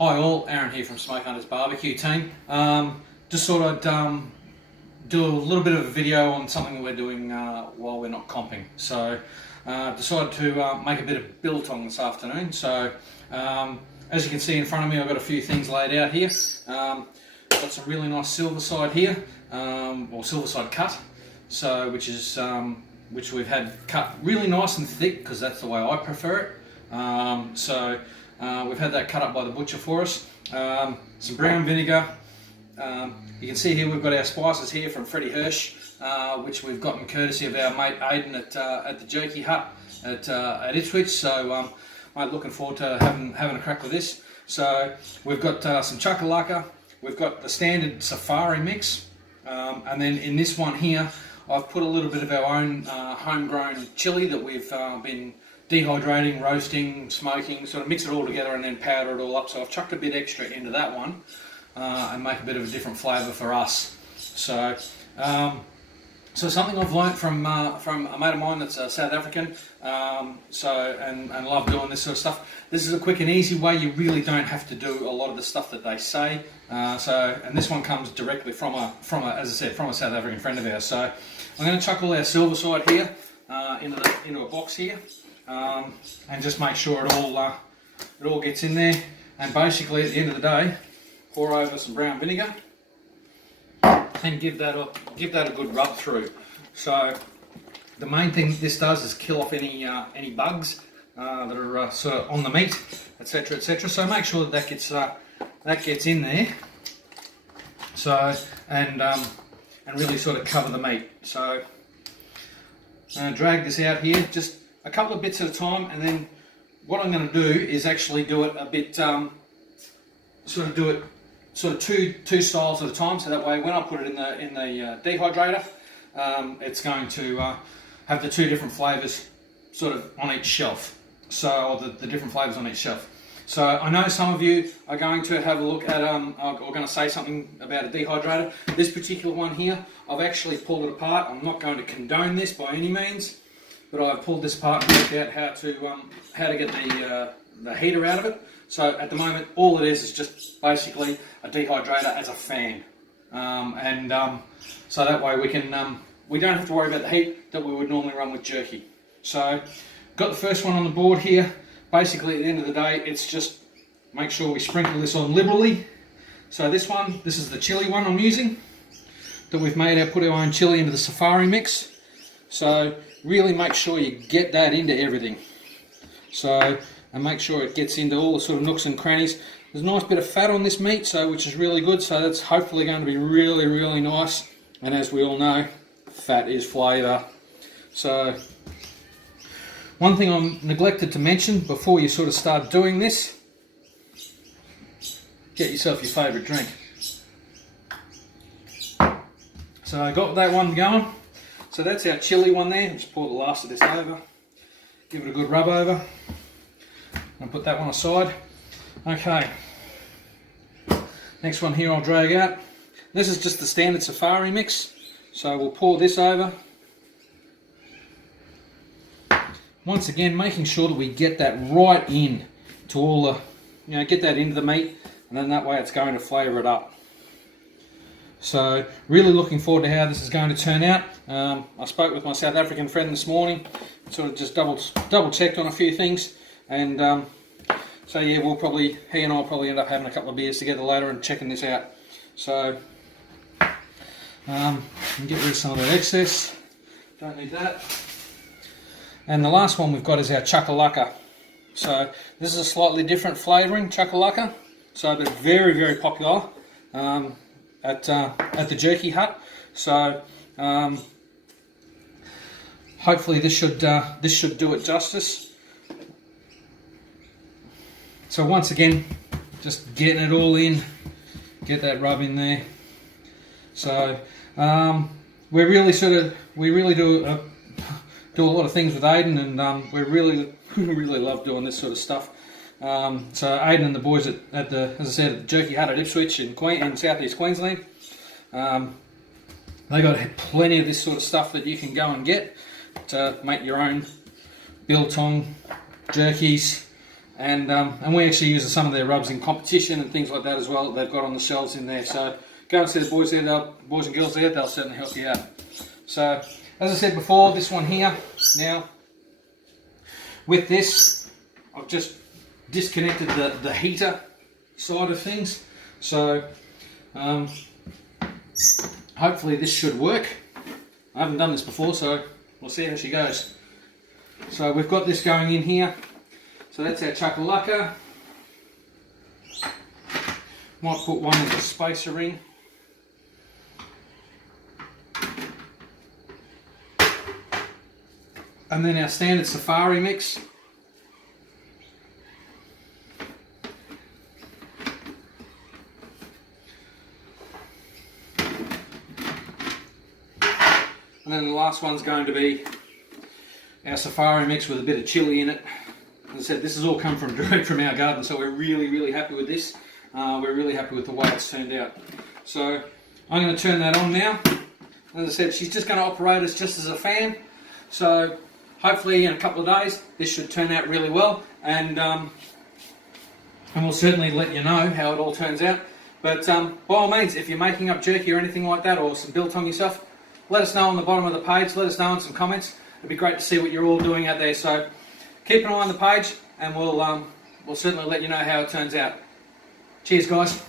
Hi all, Aaron here from Smoke Hunters Barbecue team. Just thought I'd do a little bit of a video on something that we're doing while we're not comping. So decided to make a bit of biltong this afternoon. So as you can see in front of me, I've got a few things laid out here. Got some really nice silver side here, or silver side cut. So which we've had cut really nice and thick because that's the way I prefer it. We've had that cut up by the butcher for us. Some brown vinegar. You can see here we've got our spices here from Freddie Hirsch, which we've gotten courtesy of our mate Aidan at the Jerky Hut at Ipswich. So mate, looking forward to having a crack with this. So we've got some chakalaka. We've got the standard safari mix, and then in this one here I've put a little bit of our own homegrown chili that we've been dehydrating, roasting, smoking, sort of mix it all together and then powder it all up. So I've chucked a bit extra into that one and make a bit of a different flavour for us. So something I've learnt from a mate of mine that's South African, and love doing this sort of stuff. This is a quick and easy way. You really don't have to do a lot of the stuff that they say. And this one comes directly from a South African friend of ours. So I'm going to chuck all our silver side here into a box here. And just make sure it all gets in there, and basically at the end of the day pour over some brown vinegar and give that a good rub through. So the main thing this does is kill off any bugs that are sort of on the meat, etc., etc. So make sure that gets in there. So and really sort of cover the meat. So I'm going to drag this out here just a couple of bits at a time, and then what I'm going to do is actually do it a bit, sort of two styles at a time. So that way, when I put it in the dehydrator, it's going to have the two different flavors sort of on each shelf. So, or the different flavors on each shelf. So I know some of you are going to have a look at, or going to say something about a dehydrator. This particular one here, I've actually pulled it apart. I'm not going to condone this by any means, but I've pulled this apart and worked out how to get the heater out of it. So at the moment, all it is just basically a dehydrator as a fan, so that way we don't have to worry about the heat that we would normally run with jerky. So got the first one on the board here. Basically, at the end of the day, it's just make sure we sprinkle this on liberally. So this is the chili one I'm using, that we've put our own chili into the safari mix. So really make sure you get that into everything. So, and make sure it gets into all the sort of nooks and crannies. There's a nice bit of fat on this meat, which is really good. So that's hopefully going to be really, really nice. And as we all know, fat is flavour. So one thing I neglected to mention before you sort of start doing this, get yourself your favourite drink. So I got that one going. So that's our chili one there. Just pour the last of this over. Give it a good rub over. And put that one aside. Okay. Next one here I'll drag out. This is just the standard safari mix. So we'll pour this over. Once again, making sure that we get that right in to all the, get that into the meat, and then that way it's going to flavour it up. So really looking forward to how this is going to turn out. I spoke with my South African friend this morning, sort of just double checked on a few things, and so yeah, he and I'll probably end up having a couple of beers together later and checking this out. So get rid of some of that excess, don't need that. And the last one we've got is our chakalaka. So this is a slightly different flavouring, chakalaka, so but very, very popular at the Jerky Hut. So hopefully this should do it justice. So once again, just getting it all in, get that rub in there. So we really do a lot of things with Aidan, and we really love doing this sort of stuff. So Aidan and the boys at the Jerky Hut at Ipswich in South East Queensland, they got plenty of this sort of stuff that you can go and get to make your own biltong jerkies, and we actually use some of their rubs in competition and things like that as well. They've got on the shelves in there. So go and see the boys there, boys and girls there. They'll certainly help you out. So as I said before, this one here now. With this, I've just disconnected the heater side of things. So hopefully this should work. I haven't done this before, so we'll see how she goes. So we've got this going in here. So that's our chakalaka. Might put one with a spacer ring. And then our standard safari mix. And then the last one's going to be our safari mix with a bit of chili in it. As I said, this has all come from direct from our garden, so we're really happy with this. We're really happy with the way it's turned out. So I'm going to turn that on now. As I said, she's just going to operate us just as a fan. So hopefully in a couple of days this should turn out really well, and we'll certainly let you know how it all turns out. But by all means, if you're making up jerky or anything like that, or some biltong yourself, let us know on the bottom of the page. Let us know in some comments. It'd be great to see what you're all doing out there. So keep an eye on the page, and we'll certainly let you know how it turns out. Cheers, guys.